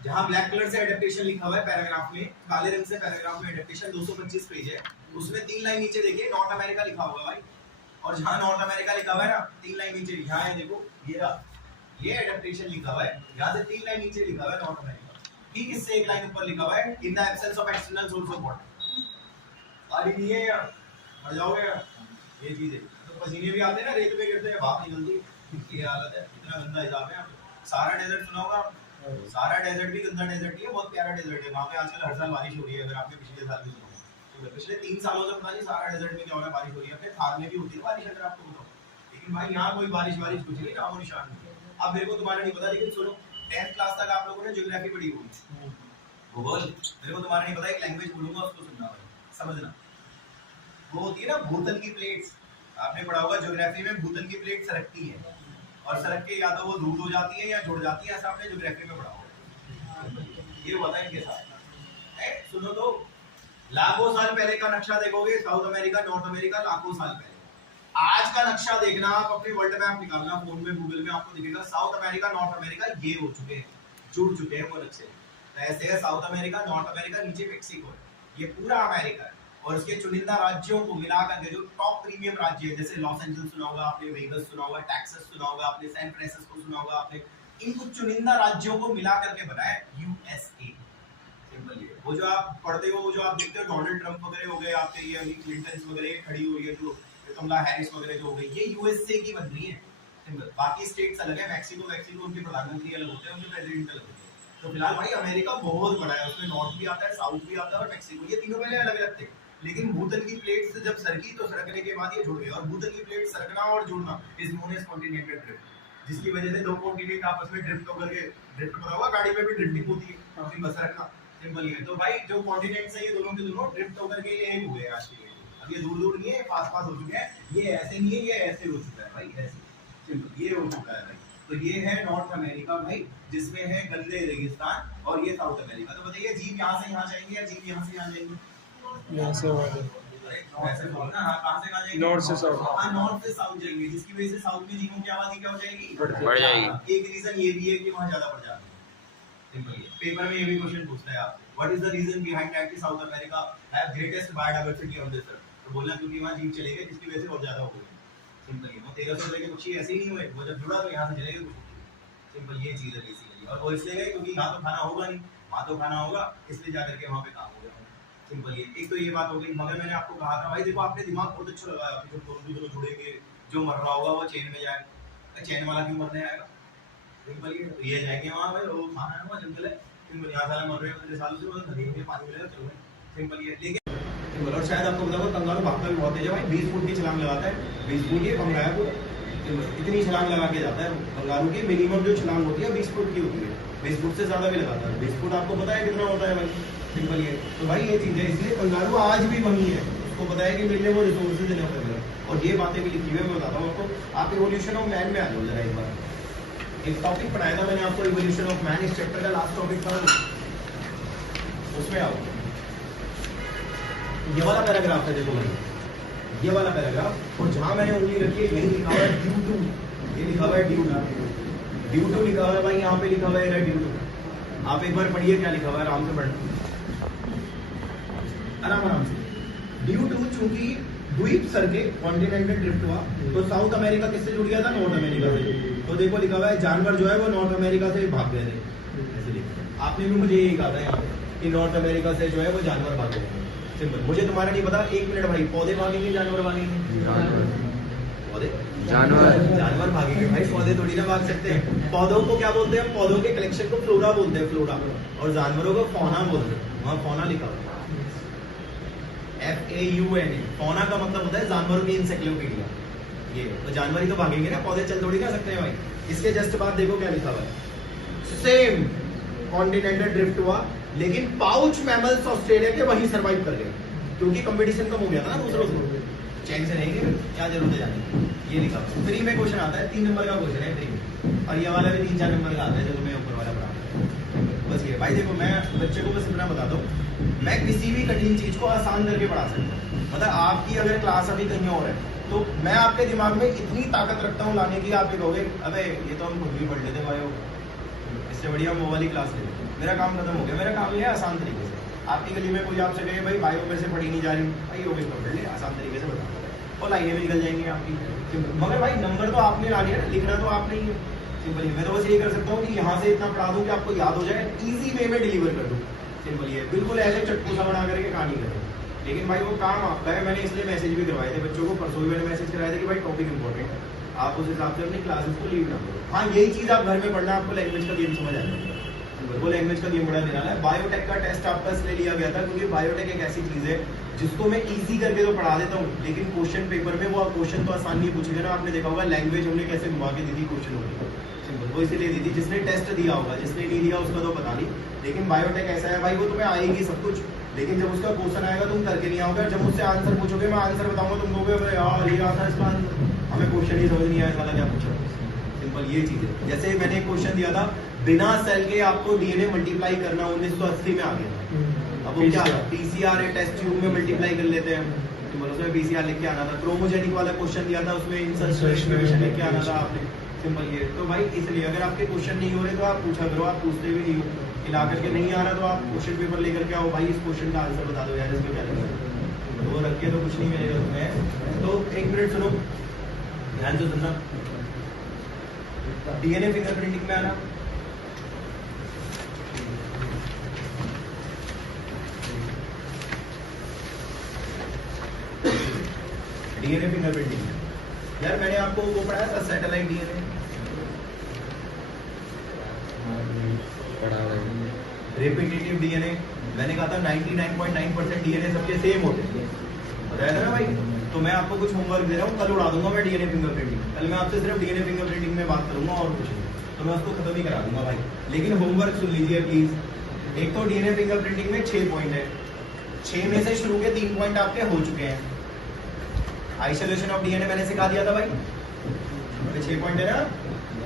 जहां ब्लैक कलर से एडेप्टेशन लिखा हुआ है पैराग्राफ में, काले रंग से पैराग्राफ में एडेप्टेशन 225 पेज है, उसमें 3 लाइन नीचे देखिए नॉर्थ अमेरिका लिखा हुआ है भाई। और जहाँ नॉर्थ अमेरिका लिखा हुआ है ना 3 लाइन नीचे, यहाँ है देखो ये रहा, ये एडेप्टेशन लिखा हुआ है, यहाँ से 3 लाइन नीचे लिखा हुआ है नॉर्थ अमेरिका, ठीक इससे 1 लाइन ऊपर लिखा हुआ है in the absence of external source of water. पानी नहीं है यार, मर जाओगे यार, ये चीज है। तो पसीने भी आते हैं ना, रेत पे गिरते हैं, भाप निकलती, ये हालत है, इतना गंदा हिसाब है। सारा डेजर्ट सुना होगा, सारा डेजर्ट भी गंदा डेजर्ट नहीं है, बहुत प्यारा डेजर्ट है। वहाँ पे आजकल हर साल बारिश हो रही है, अगर आपने पिछले साल भी सुना तो पिछले 3 सालों से पता नहीं सारा डेजर्ट में क्या हो रहा है, बारिश हो रही है। अपने थार में भी होती है बारिश, अगर आपको बताओ, लेकिन भाई यहाँ कोई बारिश कुछ नहीं, नामो निशान नहीं। अब मेरे को तुम्हारा नहीं पता, लेकिन सुनो 10th क्लास तक आप लोगों ने ज्योग्राफी पढ़ी होगी, भूगोल। मेरे को तुम्हारा नहीं पता, एक लैंग्वेज बोलूंगा उसको सुनना भाई, समझना। वो होती है ना भूतल की प्लेट्स, आपने पढ़ा होगा ज्योग्राफी में, भूतल की प्लेट सरकती है और सरक के या तो वो दूर हो जाती है या जुड़ जाती है, ऐसा आपने ज्योग्राफी में पढ़ा होगा। ये हुआ था इनके साथ। सुनो तो, लाखों साल पहले का नक्शा देखोगे, साउथ अमेरिका नॉर्थ अमेरिका लाखों साल पहले। आज का नक्शा देखना, आप अपने वर्ल्ड मैप निकालना फोन में, गूगल में, आपको दिखेगा साउथ अमेरिका नॉर्थ अमेरिका ये हो चुके हैं, जुड़ चुके हैं वो नक्शे। तो ऐसे है साउथ अमेरिका नॉर्थ अमेरिका, नीचे मेक्सिको है, ये पूरा अमेरिका है। और उसके चुनिंदा राज्यों को मिलाकर के जो टॉप प्रीमियम राज्य है, जैसे लॉस एंजल्स सुना होगा आपने, वेगस सुना होगा, टेक्सास सुना होगा आपने, सैन फ्रांसिस्को सुना होगा आपने, इन कुछ चुनिंदा राज्यों को मिला करके बना है यूएसए। सिंपल ये, वो जो आप पढ़ते हो, वो जो आप देखते हो डोनाल्ड ट्रंप वगैरह हो गए आपके, ये क्लिंटन वगैरह खड़ी हुई है, जो कमला हैरिस वगैरह जो हो गई, ये यूएसए की बन रही है। सिंपल, बाकी स्टेट्स अलग है, मैक्सिको उनके प्रधानमंत्री अलग होते हैं, उनके प्रेसिडेंट अलग होते हैं। तो फिलहाल भाई अमेरिका बहुत बड़ा है, उसमें नॉर्थ भी आता है, साउथ भी आता है और मैक्सिको, ये तीनों पहले अलग अलग थे। लेकिन भूतल की प्लेट से जब सरकी तो सरकने के बाद ये जुड़ गए, और भूतल की प्लेट सरकना और जुड़ना is known as continental drift, जिसकी वजह से दो कॉन्टिनेंट आपस में ड्रिफ्ट होकर के, ड्रिफ्ट पता होगा गाड़ी में भी ड्रिफ्टिंग होती है, सिंपल सरकना, सिंपल ये। तो भाई जो कॉन्टिनेंट्स है ये दोनों के दोनों ड्रिफ्ट होकर के ये एक हुए आज के लिए। अब ये दूर दूर नहीं है, पास पास हो चुके हैं, ये ऐसे नहीं है, ये ऐसे हो चुका है भाई, ऐसे सिंपल ये हो चुका है भाई। तो ये है नॉर्थ अमेरिका भाई, जिसमें है गंदे रेगिस्तान, और ये साउथ अमेरिका। तो बताइए जीव यहाँ से यहाँ जाएंगे या जीव यहाँ से यहाँ जाएंगे? यहाँ से ऐसे बोलो ना, हाँ कहाँ से कहाँ जाएंगे? नॉर्थ से साउथ। हाँ नॉर्थ से साउथ जाएंगे, जिसकी वजह से साउथ में जीवों की आबादी क्या हो जाएगी? बढ़ जाएगी। एक रीजन ये भी है कि वहाँ ज्यादा बढ़ जाती है। सिंपल ये, पेपर में ये भी क्वेश्चन पूछता है आपसे, what is the reason behind that कि South America have greatest biodiversity on this earth? तो बोलना क्योंकि वहाँ जीव चले गए, जिसकी वजह से और ज्यादा हो गए। सिंपल ये, वो 1300 के पक्षी ऐसे ही नहीं हुए, वो जब जुड़ा तो यहाँ से चले गए कुछ। सिंपल ये चीज है बेसिकली, और वो इसलिए गए क्योंकि यहाँ तो खाना होगा नहीं, वहाँ तो खाना होगा, इसलिए जाकर के वहाँ पे काम हो गया। सिंपल ये, एक तो ये बात हो गई। मगर मैंने आपको कहा था भाई देखो, आपने दिमाग बहुत अच्छा लगाया, जब दोनों जुड़ेंगे, जो मर रहा होगा वो चैन में जाएगा, चैन वाला क्यों मरने आएगा? सिंपल ये, तो ये जाएंगे वहाँ भाई, वो खाना है, वहाँ जंगल है, सिंपल यहाँ साला मर रहे हैं इतने सालों से, वो नदी में पानी मिलेगा, चलो सिंपल ये। लेकिन और शायद आपको बताऊँ कंगारू भागता भी बहुत है, भाई 20 फुट की छलांग लगाता है, 20 फुट ये पंगा है पूरा, इतनी छलांग लगा के जाता है कंगारू की। मिनिमम जो छलांग होती है 20 फुट की होती है, 20 फुट से ज्यादा भी लगाता है। 20 फुट आपको पता है कितना होता है भाई? सिंपल ये, तो भाई ये चीज है, इसलिए कंगारू आज भी वही है, उसको पता है कि मेरे लिए वो रिसोर्सेज देना पड़ेगा। और ये बातें भी लिखी हुई है, मैं बताता हूँ आपको। आप इवोल्यूशन ऑफ मैन में आ जाओ जरा एक बार। एक टॉपिक पढ़ाया था मैंने आपको, इवोल्यूशन ऑफ मैन, इस चैप्टर का लास्ट टॉपिक था, उसमें आओ। ये वाला पैराग्राफ है, देखो भाई ये वाला पैराग्राफ, और जहां मैंने उंगली रखी है यही लिखा हुआ है ड्यू टू, ये लिखा हुआ है ड्यू टू लिखा हुआ है भाई, यहाँ पे लिखा हुआ है ड्यू टू। आप एक बार पढ़िए क्या लिखा हुआ है, आराम से पढ़ना, आराम से। ड्यू टू, चूंकि द्वीप सरके, कॉन्टिनेंटल ड्रिफ्ट हुआ, तो साउथ अमेरिका किससे जुड़ गया था? नॉर्थ अमेरिका से। तो देखो लिखा हुआ है जानवर जो है वो नॉर्थ अमेरिका से भाग गए थे, ऐसे लिखा। आपने भी मुझे यही कहा था यहाँ पे कि नॉर्थ अमेरिका से जो है वो जानवर भाग गए। सिंपल, मुझे तुम्हारा नहीं पता। एक मिनट भाई, पौधे भागेंगे जानवर भागेंगे? पौधे, जानवर भागेंगे भाई, पौधे थोड़ी ना भाग सकते हैं। पौधों को क्या बोलते हैं? पौधों के कलेक्शन को फ्लोरा बोलते हैं, फ्लोरा। और जानवरों को फौना बोलते हैं, वहाँ फौना लिखा हुआ है, FAUNA। फौना का मतलब होता है जानवरों की इंसाइक्लोपीडिया। ये तो जानवर ही तो भागेंगे ना, पौधे चल थोड़ी ना सकते हैं भाई। इसके जस्ट बाद देखो क्या लिखा हुआ है, सेम कॉन्टिनेंटल ड्रिफ्ट हुआ, लेकिन पाउच मैमल्स ऑस्ट्रेलिया के वहीं सरवाइव कर गए, क्योंकि कंपटीशन कम हो गया था ना दूसरों से, चैन से रहेंगे, क्या जरूरत है जाने की। ये लिखा फ्री में क्वेश्चन आता है, 3 नंबर का क्वेश्चन है फ्री में, और ये वाला भी 3-4 नंबर का आता है, जो तुम्हें ऊपर वाला पढ़ा। बस ये भाई देखो, मैं बच्चे को बस इतना बताता हूँ, मैं किसी भी कठिन चीज को आसान करके पढ़ा सकता हूँ। मतलब आपकी अगर क्लास अभी कहीं और है, तो मैं आपके दिमाग में इतनी ताकत रखता हूँ लाने की, आप ये कहोगे अबे ये तो हम खुद भी पढ़ लेते भाई, इससे बढ़िया हम वो वाली क्लास ले, मेरा काम खत्म हो गया। मेरा काम ये है आसान तरीके से। आपकी गली में कोई आपसे कहे भाई बायो में से पढ़ी नहीं जा रही, भाई योगेश पढ़ ले, आसान तरीके से बता। और लाइनें भी निकल जाएंगी आपकी। मगर भाई नंबर तो आपने ला लिया ना, लिखना तो आपने ही है। सिंपल है। मैं तो बस ये कर सकता हूँ कि यहाँ से इतना पढ़ा दूँ कि आपको याद हो जाए, इजी वे में डिलीवर कर दूँ। सिंपल ये बिल्कुल ऐसे चटकू सा बना करके कहानी करें। लेकिन भाई वो काम आपका है। मैंने इसलिए मैसेज भी करवाए थे बच्चों को, परसों भी मैंने मैसेज कराया था कि भाई टॉपिक इंपॉर्टेंट है, आप उस हिसाब से अपनी क्लासेस को लीव ना करो। हाँ यही चीज़ आप घर में पढ़ना, आपको लैंग्वेज का गेम समझ आ जाएगा। वो लैंग्वेज का गेम बड़ा निराला है। बायोटेक का टेस्ट आपका इसलिए लिया गया था क्योंकि बायोटेक एक ऐसी चीज़ है जिसको मैं इजी करके तो पढ़ा देता हूँ, लेकिन क्वेश्चन पेपर में वो क्वेश्चन तो आसान नहीं पूछेगा ना। आपने देखा होगा लैंग्वेज हमने कैसे घुमा के दी थी क्वेश्चन होगी, सिंपल वो इसीलिए दी थी। जिसने टेस्ट दिया होगा, जिसने नहीं दिया उसका तो पता नहीं, लेकिन बायोटेक ऐसा है भाई वो तुम्हें आएगी सब कुछ, लेकिन जब उसका क्वेश्चन आएगा तुम करके नहीं आओगे। जब मुझसे आंसर पूछोगे, मैं आंसर बताऊंगा, तुम कहोगे यार ये आता है इसका आंसर, हमें क्वेश्चन ही समझ नहीं आया साला क्या पूछा। सिंपल ये चीज़ है। जैसे मैंने एक क्वेश्चन दिया था, बिना सेल के आपको डीएनए मल्टीप्लाई करना 1980 में आ गया। अब वो क्या पीसीआर टेस्ट ट्यूब में मल्टीप्लाई कर लेते हैं, तो उसमें पीसीआर लिख के आना था। क्रोमोजेनिक वाला क्वेश्चन दिया था, उसमें इंसर्शन लिख के आना था आपने। सिंपल ये तो भाई इसलिए अगर आपके क्वेश्चन नहीं हो रहे तो आप पूछा करो, आप पूछते भी नहीं हो। ला करके नहीं आ रहा तो आप क्वेश्चन पेपर लेकर के आओ, भाई इस क्वेश्चन का आंसर बता दो यार, इसमें क्या लिखा है। वो रख के तो कुछ नहीं मिलेगा तुम्हें। तो एक मिनट सुनो, ध्यान से सुनना। डीएनए फिंगरप्रिंटिंग में आना, डीएनए फिंगरप्रिंटिंग यार मैंने आपको वो पढ़ाया था सैटेलाइट डीएनए, रिपीटेटिव डीएनए। मैंने कहा था 99.9% डीएनए सबके सेम होते हैं, बताया था ना भाई। तो मैं आपको कुछ होमवर्क दे रहा हूँ, कल उड़ा दूंगा मैं डीएनए फिंगरप्रिंटिंग। कल मैं आपसे सिर्फ डीएनए फिंगरप्रिंटिंग में बात करूंगा और कुछ नहीं, तो मैं उसको खत्म ही करा दूंगा भाई। लेकिन होमवर्क सुन लीजिए प्लीज। एक तो डीएनए फिंगरप्रिंटिंग में 6 पॉइंट है, 6 में से शुरू के 3 पॉइंट आपके हो चुके हैं। आइसोलेशन ऑफ डीएनए मैंने सिखा दिया था भाई, 6 पॉइंट है ना।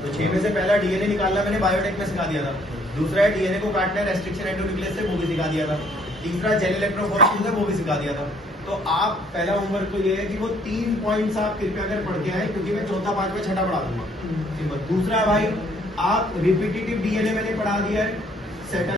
तो 6 में से पहला डीएनए निकालना मैंने बायोटेक में सिखा दिया था। दूसरा है डीएनए को काटना है रेस्ट्रिक्शन एंडोन्यूक्लियस से, वो भी सिखा दिया था। तीसरा जेल इलेक्ट्रोफोरेसिस है, वो भी सिखा दिया था। तो आप पहला होमवर्क तो ये है कि वो 3 पॉइंट्स आप कृपया कर पढ़ के आए, क्योंकि मैं चौथा, पांचवा, छठा पढ़ा दूंगा। दूसरा भाई आप रिपीटेटिव डीएनए मैंने पढ़ा दिया है,